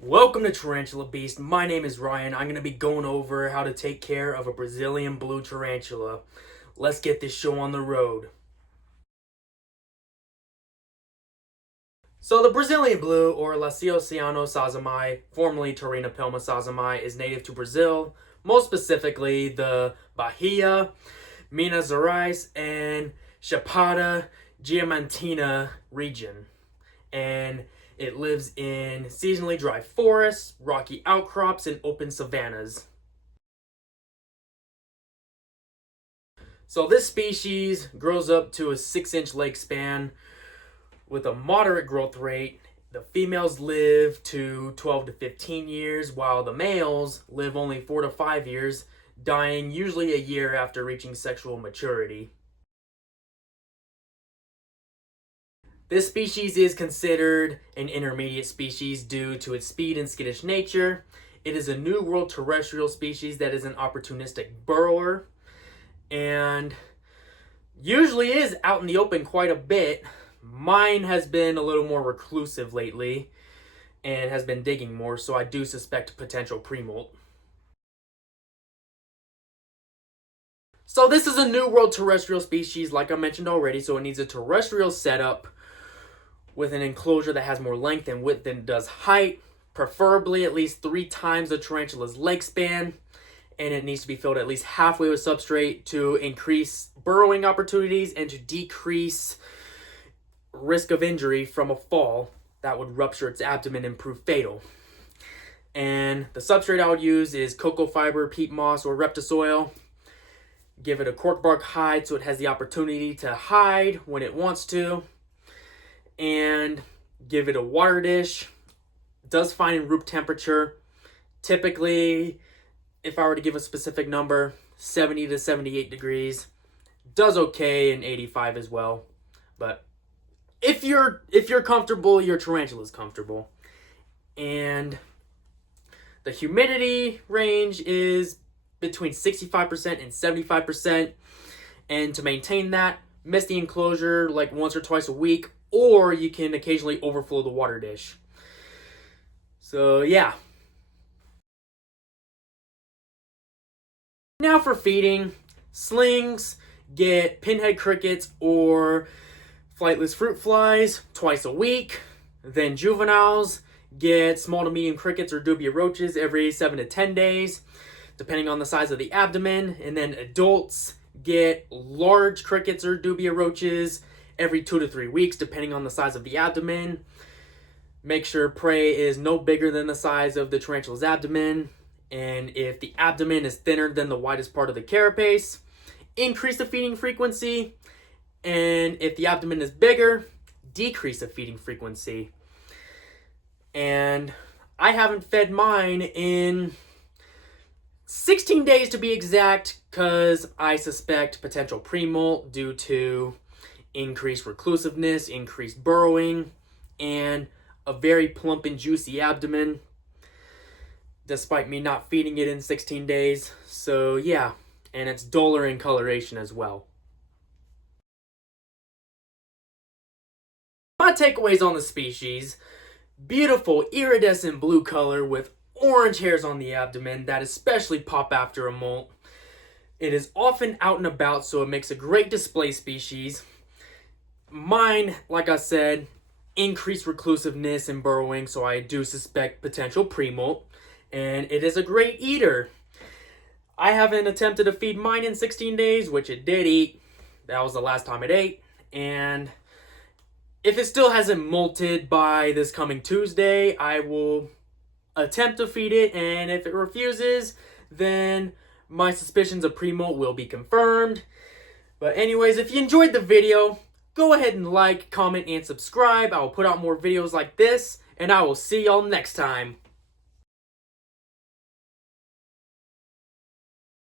Welcome to Tarantula Beast. My name is Ryan. I'm going to be going over how to take care of a Brazilian blue tarantula. Let's get this show on the road. So the Brazilian blue, or Lasiocyano Sazimai, formerly Tarina Pilma Sazimai, is native to Brazil, most specifically the Bahia, Minas Gerais, and Chapada Diamantina region. And it lives in seasonally dry forests, rocky outcrops, and open savannas. So this species grows up to a 6-inch leg span with a moderate growth rate. The females live to 12 to 15 years, while the males live only 4 to 5 years, dying usually a year after reaching sexual maturity. This species is considered an intermediate species due to its speed and skittish nature. It is a New World terrestrial species that is an opportunistic burrower and usually is out in the open quite a bit. Mine has been a little more reclusive lately and has been digging more, so I do suspect potential pre-molt. So this is a New World terrestrial species, like I mentioned already, so it needs a terrestrial setup with an enclosure that has more length and width than it does height, preferably at least 3 times the tarantula's leg span, and it needs to be filled at least halfway with substrate to increase burrowing opportunities and to decrease risk of injury from a fall that would rupture its abdomen and prove fatal. And the substrate I would use is cocoa fiber, peat moss, or reptisoil. Give it a cork bark hide so it has the opportunity to hide when it wants to. And give it a water dish. It does fine in room temperature. Typically, if I were to give a specific number, 70 to 78 degrees. Does okay in 85 as well. But if you're comfortable, your tarantula's comfortable. And the humidity range is between 65% and 75%. And to maintain that, mist the enclosure like once or twice a week, or you can occasionally overflow the water dish. So yeah. Now for feeding, slings get pinhead crickets or flightless fruit flies twice a week. Then juveniles get small to medium crickets or dubia roaches every 7 to 10 days, depending on the size of the abdomen. And then adults get large crickets or dubia roaches every 2 to 3 weeks, depending on the size of the abdomen. Make sure prey is no bigger than the size of the tarantula's abdomen. And if the abdomen is thinner than the widest part of the carapace, increase the feeding frequency. And if the abdomen is bigger, decrease the feeding frequency. And I haven't fed mine in 16 days to be exact, because I suspect potential pre-molt due to increased reclusiveness, increased burrowing, and a very plump and juicy abdomen, despite me not feeding it in 16 days. So yeah, and it's duller in coloration as well. My takeaways on the species: beautiful iridescent blue color with orange hairs on the abdomen that especially pop after a molt. It is often out and about, so it makes a great display species. Mine, like I said, increased reclusiveness and burrowing, so I do suspect potential pre-molt. And it is a great eater. I haven't attempted to feed mine in 16 days, which it did eat. That was the last time it ate. And if it still hasn't molted by this coming Tuesday, I will attempt to feed it. And if it refuses, then my suspicions of pre-molt will be confirmed. But anyways, if you enjoyed the video, go ahead and like, comment, and subscribe. I will put out more videos like this, and I will see y'all next time.